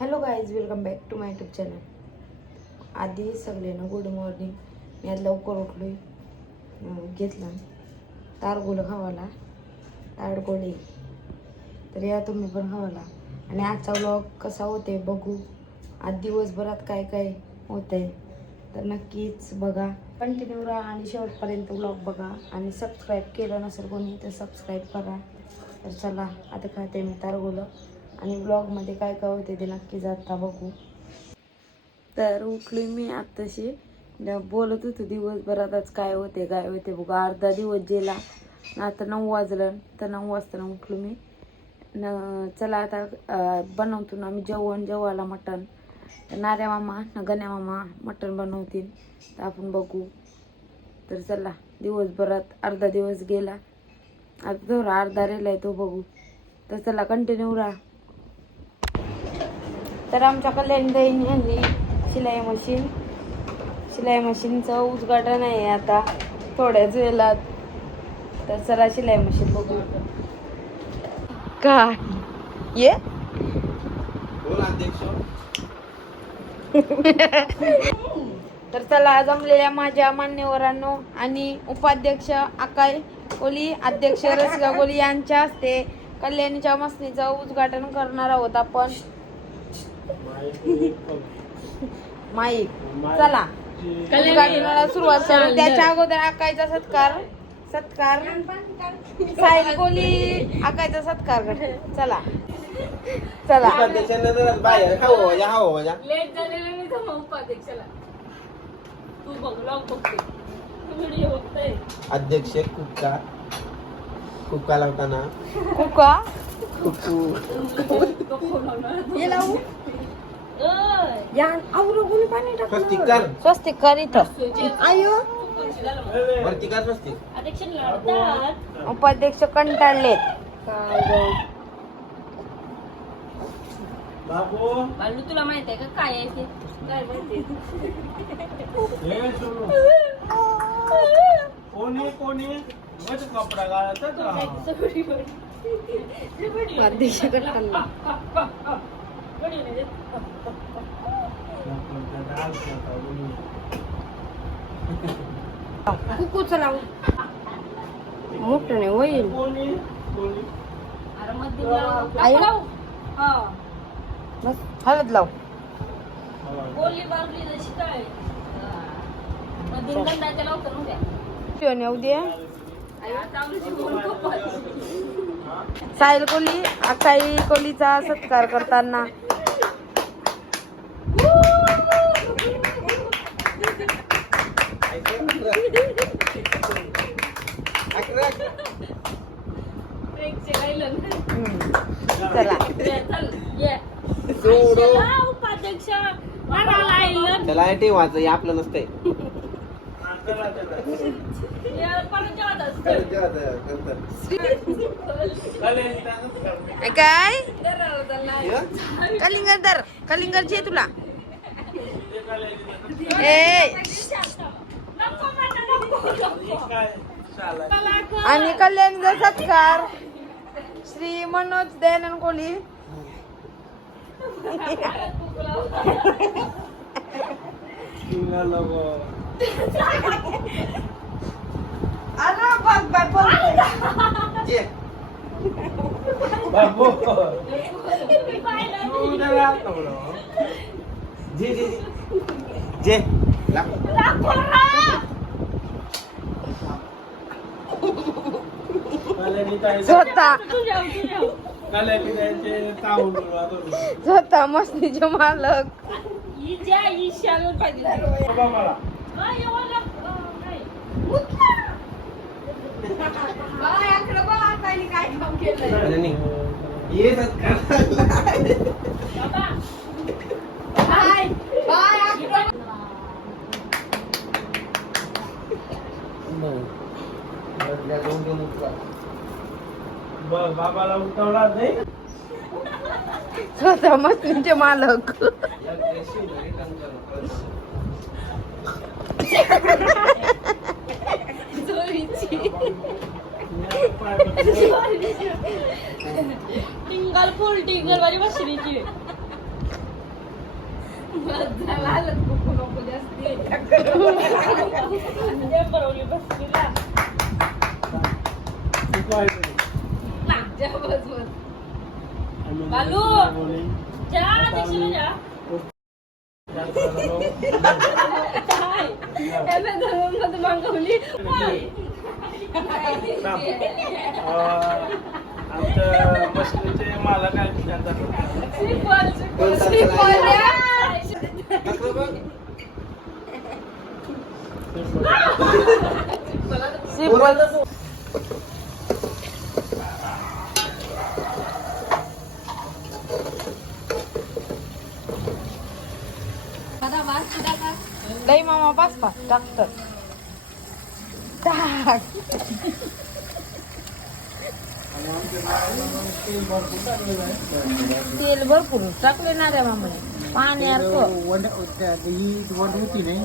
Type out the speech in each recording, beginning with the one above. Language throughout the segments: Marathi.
Hello guys welcome back to my YouTube channel आधी सगळ्यांना गुड मॉर्निंग मी आज लवकर उठलोय. अं, घेतला. तारगोल खावाला ताडगोळे तर या तुम्ही पण खावाला आणि आजचा व्लॉग कसा होते बघू. आज दिवसभरात काय काय होतंय. तर नक्कीच बघा. कंटिन्यू राहा आणि शेवटपर्यंत व्लॉग बघा. आणि सबस्क्राईब केलं नसेल कोणी तर सबस्क्राईब करा. तर चला आता खाते मी तारगोलं आणि ब्लॉगमध्ये काय काय होते ते नक्की जाता बघू. तर उठली मी आत्ताशी. न बोलत होतो दिवसभरात आज काय होते काय होते बघा. अर्धा दिवस गेला. आता नऊ वाजलं तर नऊ वाजता उठलो मी. न चला आता बनवतो ना आम्ही जेवण जेवायला मटण. तर नाऱ्या मामा न गण्या मामा मटण बनवतील. तर आपण बघू. तर चला दिवसभरात अर्धा दिवस गेला. आता थोडा अर्धा राहिलाय तो बघू. तर चला कंटिन्यू राहा. तर आमच्या कल्याणताईने यांनी शिलाई मशीन. शिलाई मशीनचं उद्घाटन आहे आता थोड्याच वेळात. तर चला शिलाई मशीन बघू. काय? ये. तर चला जमलेल्या माझ्या मान्यवरांनो आणि उपाध्यक्ष आकाय कोली अध्यक्ष रसिका कोली यांच्या हस्ते कल्याणीच्या मसनीचं उद्घाटन करणार आहोत आपण. माईक. चला. उद्घाटनाला सुरुवात करू. त्याच्या अगोदर आकायचा सत्कार. सत्कार. साहिल कोली आकायचा सत्कार. कर चला. चला लेट झालेलं मी तर उपाध्यक्षाला तू बघ लॉग बघते. तू व्हिडिओ बघतोय. अध्यक्ष कुक्का. कुक्का लावताना. कुका कुकू ये लावू. ओय, या आवरो पाणी स्वस्तिक टाकलं कर. स्वस्तिक कर इथं. आयो? वरती कर स्वस्तिक. अध्यक्ष लढतात. उपाध्यक्ष कंटाळलेत. काय गं. बालू तुला माहीत आहे का काय आहे ते? काय माहिती कोणी कोणी? कपडा घालायचा का कुकूच लावून मोठ नाही होईल. आई? हा बस हळद लाव. उद्या साहिल कोली अकाई कोलीचा सत्कार करताना चला ठेवायचं हे आपलं नसतंय. काय. कलिंगड दर कलिंगड जे तुला ए नको म्हणा, नको, नको. मला क- आणि कल्याणचा सत्कार. श्री मनोज दयानंद कोली. जे थोडं. जे. जे जे. जे लाव. कल्याणी ताई- स्वतः. स्वतः मस्तीचे मालक. ईशाला पाहिजे बाबा मला. हा, एवढं नको. अं, नाही. कल्याणी. ये सत्कार. बाबा. बदल्या दोन दोन उचला. ब- बाबाला उठवला नाही? स्वतः मस्तीचे मालक. टिंगल फुल टिंगल वाली बसलीची बस झालं, आलं कुकू नको जास्ती. जे परवली बस तुला. ना, जा बस, बस. बालू. जा, दीक्षेला जा. काय? याला धरून मध्ये मागवली. आमच्या मशनीचे मालक आहेत त्यांचा श्रीफळ, कोण श्रीफळ, सांगतं श्रीफळ नाही? द्या. टाकलं बघ. सिंपल दादा, वास तुला का? लई मामा पाच पाच टाकतात. टाक. तेल भरपूर टाकले ना रे मामा. पाण्यासारखं ही वड होती नाही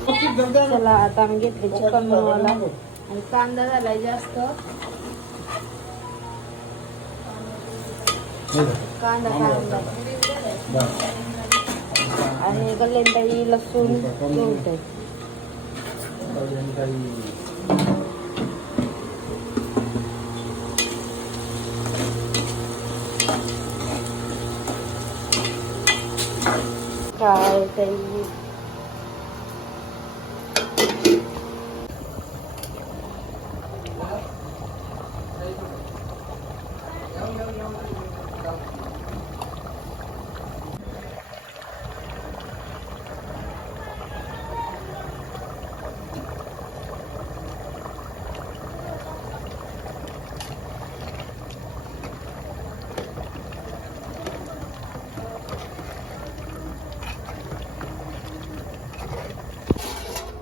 चला आता आम्ही घेतले चिकन बनवायला आणि कांदा झालाय जास्त. कांदा कांदा आणि गल्लेंताई लसूण ठेवते काय ताई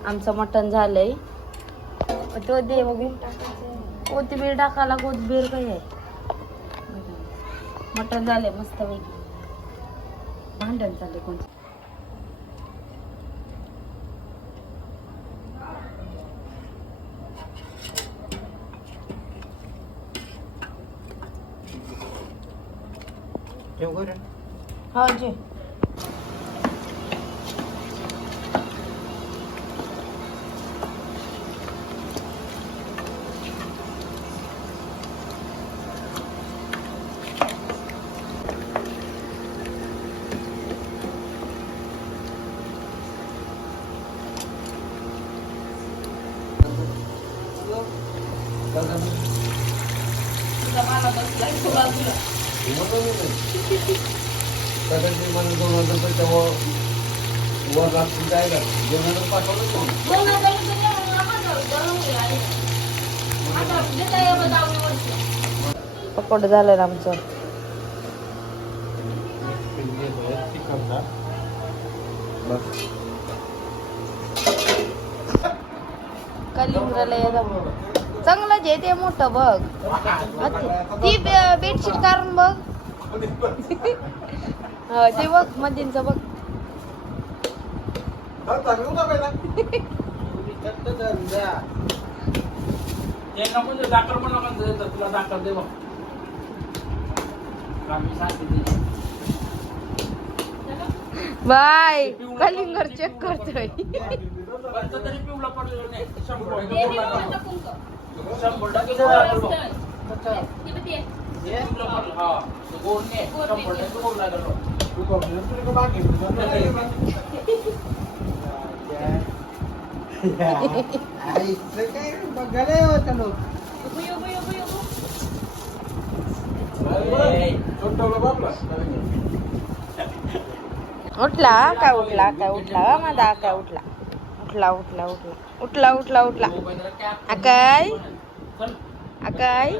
आमचं मटण झालंय. तो दे बघू कोथिंबीर टाकायला कोथिंबीर काही आहे? मटण झालंय मस्त पैकी भांडण चालले कोण. हा जे तुझा मामा बसलाय तो बाजूला. कदाचित मला दोन हजार काय का पाठवलं दोन हजार या. पकोड झालं आमचं बस कलिंगराला येतं चांगलं जे ते मोठं बघ. अच्छा. ती बे- बेडशीट काढून बघ. हा, ते बघ मधींच बघ. एका म्हणजे दाखल पण नका देत, तुला दाखल दे बघ. आम्ही सांगते बाय. कलिंगर चेक करतोय. पण तो तरी पिवळा पडलेला नाही शंभर ते टक्के बी पिवळा मला पडला. टाकून कर. शंभर टक्के पिवळा पडलो. ते बी ते. पिवळा पडला, हा. तो गोड नाही, गोड शंभर नाही. टक्के गोड लागलो. उभं, उभं, उभं, उभं. उठला काय उठला काय उठला वा माझा काय उठला उठला उठला उठला. उठला उठला उठला. अकाय अकाय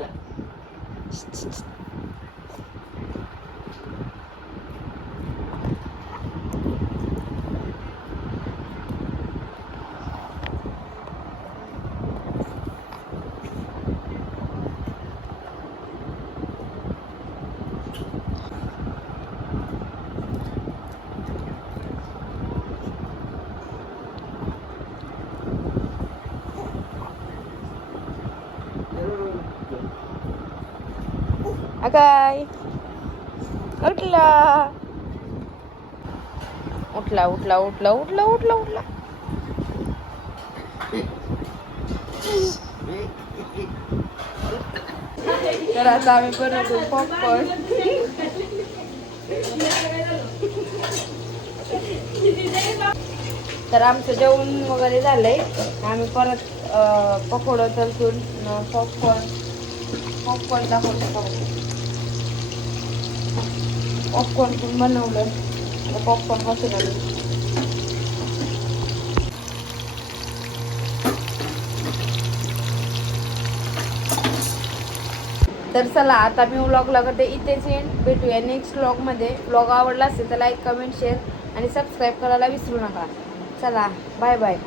काय उठला उठला उठला उठला उठला उठला उठला तर आता आम्ही बनवतो पॉपकॉर्न तर आमचं जेवण वगैरे झालंय. आम्ही परत अं, पकोडं तलतून पॉपकॉर्न पॉपकॉर्न दाखवतो पॉपकॉर्न पण बनवलं. पॉपकॉर्नपासून आलं. तर चला आता मी व्लॉगला करते. इथेच एंड भेटूया नेक्स्ट व्लॉगमध्ये व्लॉग आवडला असेल तर लाईक कमेंट शेअर आणि सबस्क्राईब करायला विसरू नका. चला बाय बाय